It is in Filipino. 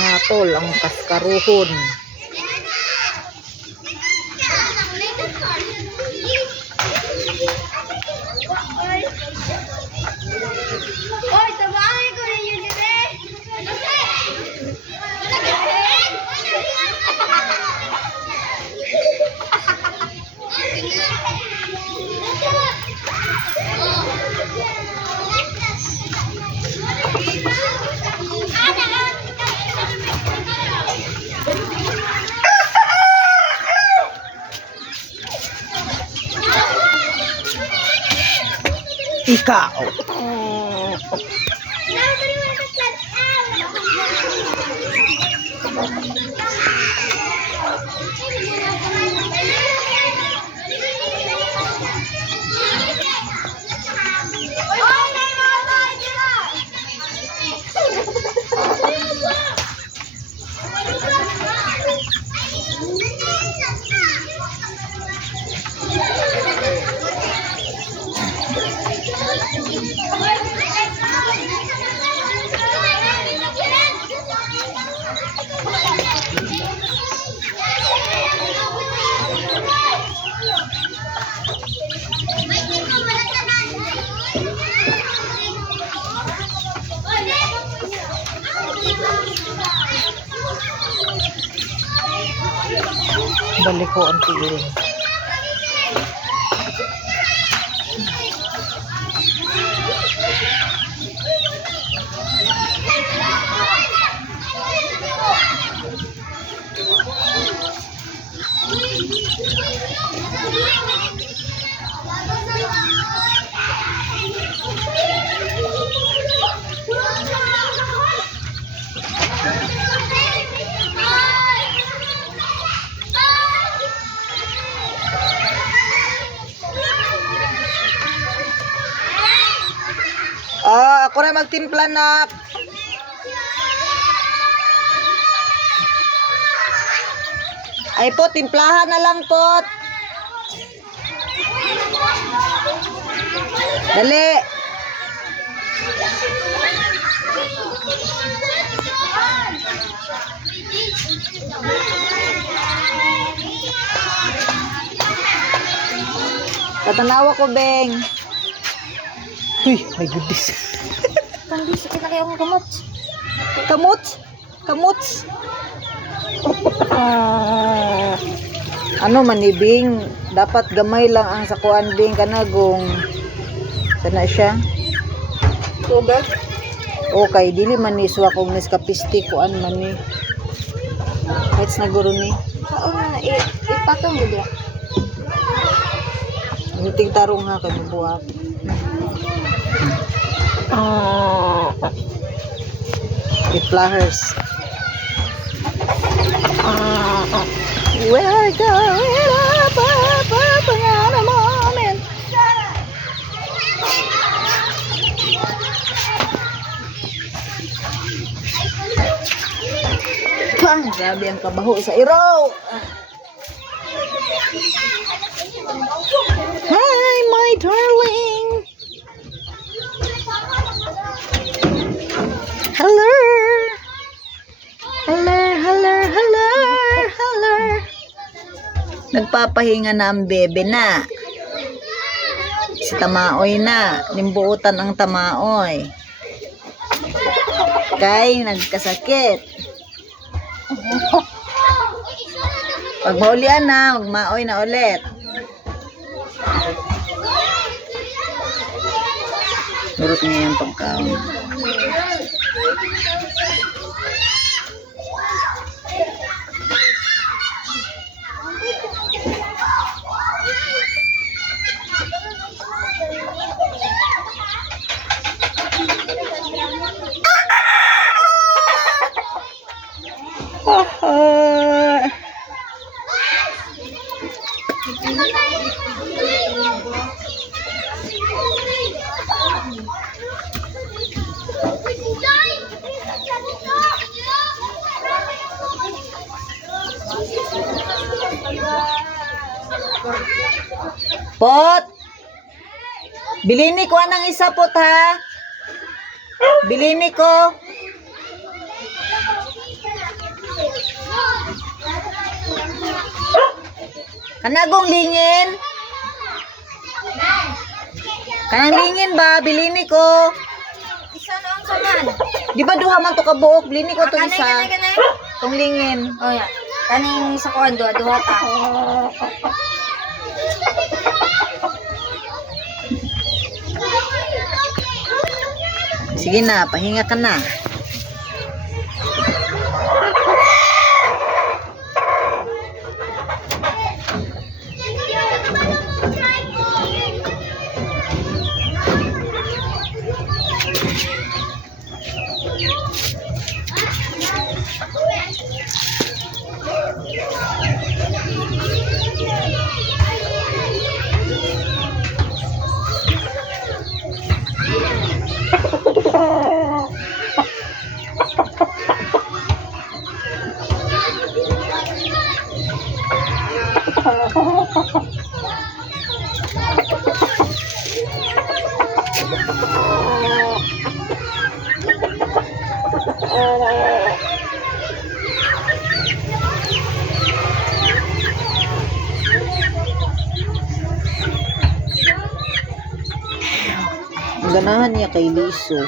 Mga tol, ang kaskaruhon. Ikaw. Balik ko ang tigil. Ako na magtimpla na. Ay po, timplahan na lang po. Dali. Tatanawa ko, Beng. Uy, my goodness. Hindi sakit na kayo ang kamot. Kamot? Kamot? Ano manibing? Dapat gamay lang ang sakuan Bing kanagong. Sana siya? Tugas? Okay, dili man ni suwa kong niskapisti kuan man ni. Kahit na guro ni. Oo na, ipatong mo diya. Muting tarong ha kay buhat. Flowers. We're going up in a moment. Pang, grabe ang kabaho sa iro. Hi, my darling. Hello. Hello, hello, hello, hello. Nagpapahinga na ang bebe na. Si Tamaoy na. Nimbuutan ang Tamaoy. Kay nagkasakit. Pag maulian na, magmaoy na ulit. Durot niya yung pagkaon. Pot! Bilini ko anang isa pot ha. Bilini ko. Kanagong lingin. Kanang lingin ba? Bilini ko. Isa na ang saman. Di ba duha man to ka buok? Bilini ko to Kanay, isa. kanay, kanay. Tong lingin. Oh, ya. Kaning isa ko, duha ta. Sige na, pahinga ka na. Ang ganahan niya kay Liso.